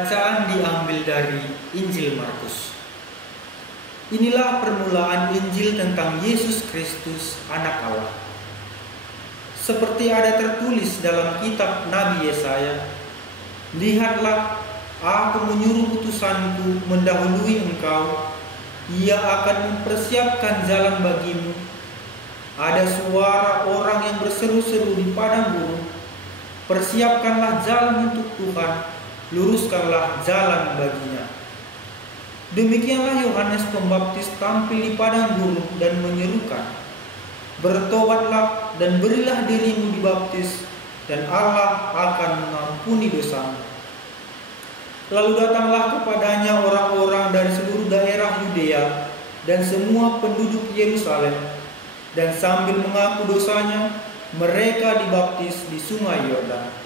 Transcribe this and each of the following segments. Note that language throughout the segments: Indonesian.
Bacaan diambil dari Injil Markus. Inilah permulaan Injil tentang Yesus Kristus, Anak Allah. Seperti ada tertulis dalam kitab Nabi Yesaya, "Lihatlah, aku menyuruh utusanku mendahului engkau, ia akan mempersiapkan jalan bagimu. Ada suara orang yang berseru-seru di padang gurun, persiapkanlah jalan untuk Tuhan, luruskanlah jalan baginya." Demikianlah Yohanes Pembaptis tampil di padang gurun dan menyerukan, "Bertobatlah dan berilah dirimu dibaptis, dan Allah akan mengampuni dosamu." Lalu datanglah kepadanya orang-orang dari seluruh daerah Yudea dan semua penduduk Yerusalem, dan sambil mengaku dosanya, mereka dibaptis di sungai Yordan.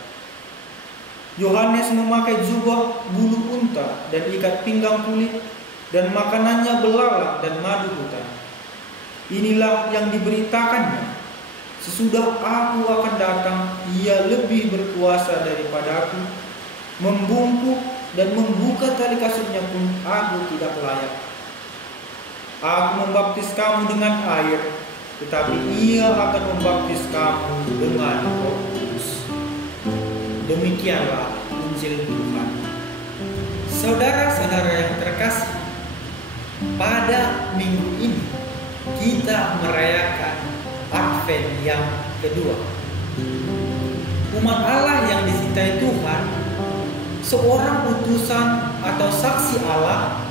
Yohanes memakai jubah bulu unta dan ikat pinggang kulit, dan makanannya belalang dan madu hutan. Inilah yang diberitakannya, "Sesudah aku akan datang, ia lebih berkuasa daripadaku. Membungkuk dan membuka tali kasurnya pun aku tidak layak. Aku membaptis kamu dengan air, tetapi ia akan membaptis kamu dengan Roh Kudus." Demikianlah Injil Tuhan. Saudara-saudara yang terkasih, pada minggu ini kita merayakan Advent yang kedua. Umat Allah yang dicintai Tuhan, seorang utusan atau saksi Allah,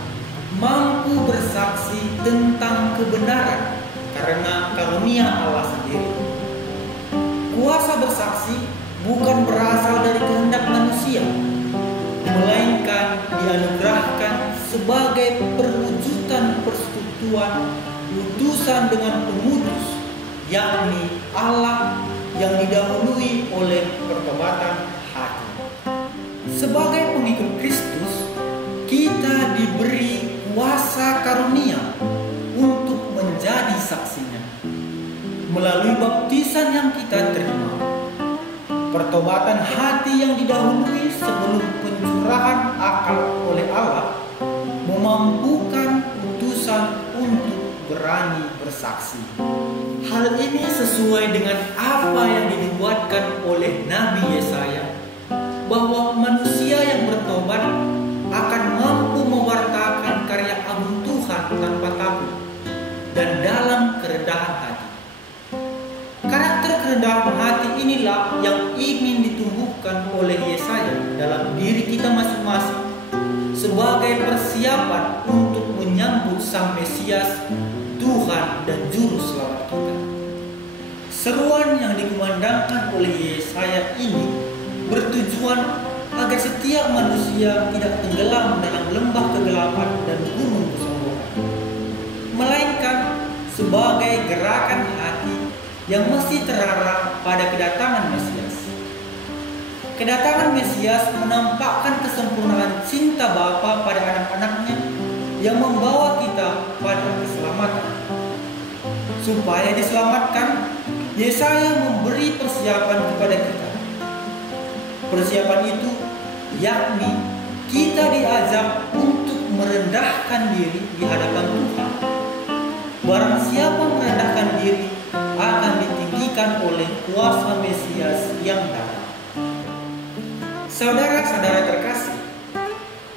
mampu bersaksi tentang kebenaran karena karunia Allah sendiri. Kuasa bersaksi bukan berasal dari kehendak manusia, melainkan dianugerahkan sebagai perwujudan persekutuan utusan dengan pengutus, yakni Allah yang didahului oleh pertobatan hati. Sebagai pengikut Kristus, kita diberi kuasa karunia untuk menjadi saksinya melalui baptisan yang kita terima. Pertobatan hati yang didahului sebelum pencurahan akal oleh Allah memampukan utusan untuk berani bersaksi. Hal ini sesuai dengan apa yang dinubuatkan oleh Nabi Yesaya, bahwa manusia yang bertobat akan mampu mewartakan karya agung Tuhan tanpa takut dan dalam kerendahan hati. Karakter kerendahan hati inilah yang ingin ditumbuhkan oleh Yesaya dalam diri kita masing-masing sebagai persiapan untuk menyambut Sang Mesias, Tuhan dan Juru Selamat kita. Seruan yang dikumandangkan oleh Yesaya ini bertujuan agar setiap manusia tidak tenggelam dalam lembah kegelapan dan gunung kesombongan, melainkan sebagai gerakan hati yang mesti terarah pada kedatangan Mesias. Kedatangan Mesias menampakkan kesempurnaan cinta Bapa pada anak-anaknya yang membawa kita pada keselamatan. Supaya diselamatkan, Yesaya memberi persiapan kepada kita. Persiapan itu yakni kita diajak untuk merendahkan diri di hadapan Tuhan. Barang siapa merendahkan diri akan ditinggikan oleh kuasa Mesias yang datang. Saudara-saudara terkasih,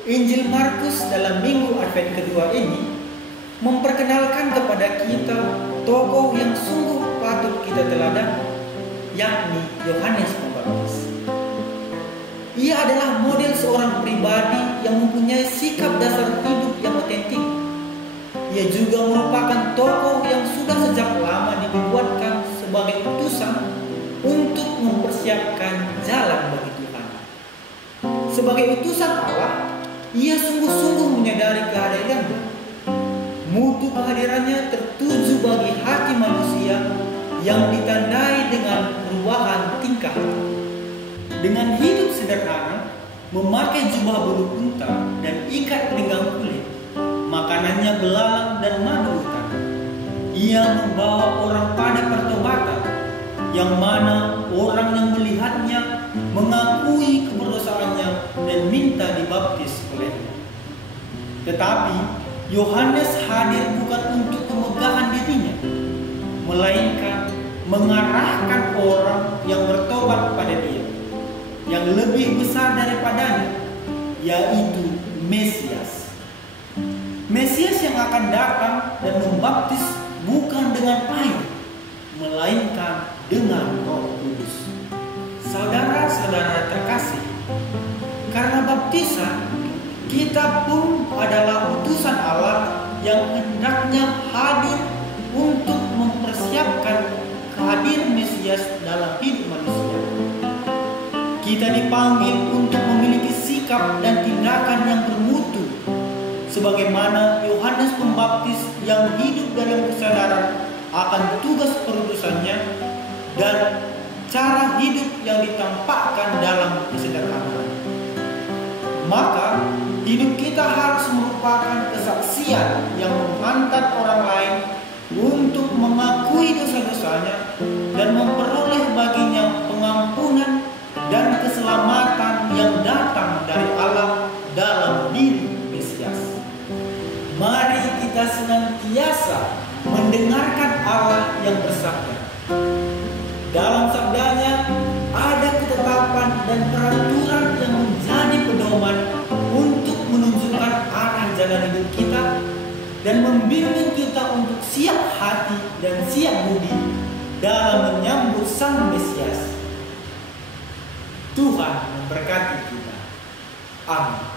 Injil Markus dalam minggu Advent kedua ini memperkenalkan kepada kita tokoh yang sungguh patut kita teladan, yakni Yohanes Pembaptis. Ia adalah model seorang pribadi yang mempunyai sikap dasar hidup yang otentik. Ia juga merupakan tokoh yang sudah sejak lama dibuatkan sebagai utusan untuk mempersiapkan jalan bagi Tuhan. Sebagai utusan Allah, ia sungguh-sungguh menyadari kehadirannya. Mutu kehadirannya tertuju bagi hati manusia yang ditandai dengan perubahan tingkah. Dengan hidup sederhana, memakai jubah bulu unta dan ikat pinggang kulit, makanannya belalang dan madu hutan, ia membawa orang pada pertobatan, yang mana orang yang melihatnya mengakui keberdosaannya dan meminta dibaptis olehnya. Tetapi Yohanes hadir bukan untuk kemegahan dirinya, melainkan mengarahkan orang yang bertobat pada Dia, yang lebih besar daripadanya, yaitu Mesias. Mesias yang akan datang dan membaptis bukan dengan air, melainkan dengan Roh Kudus. Saudara-saudara terkasih, karena baptisan, kita pun adalah utusan Allah yang hendaknya hadir untuk mempersiapkan kehadiran Mesias dalam hidup manusia. Kita dipanggil untuk memiliki sikap dan tindakan yang bermutu, sebagaimana Yohanes Pembaptis yang hidup dalam kesadaran akan tugas perutusannya dan cara hidup yang ditampakkan dalam kesederhanaan. Maka hidup kita harus merupakan kesaksian yang menghantar orang lain untuk mengakui dosa-dosanya dan memperoleh baginya pengampunan dan keselamatan yang datang dari Allah dalam diri Mesias. Mari kita senantiasa mendengarkan Allah yang bersabda. Dalam sabdanya ada ketetapan dan peraturan yang menjadi pedoman untuk menunjukkan arah jalan hidup kita dan membimbing kita untuk siap hati dan siap budi dalam menyambut Sang Mesias. Tuhan memberkati kita. Amin.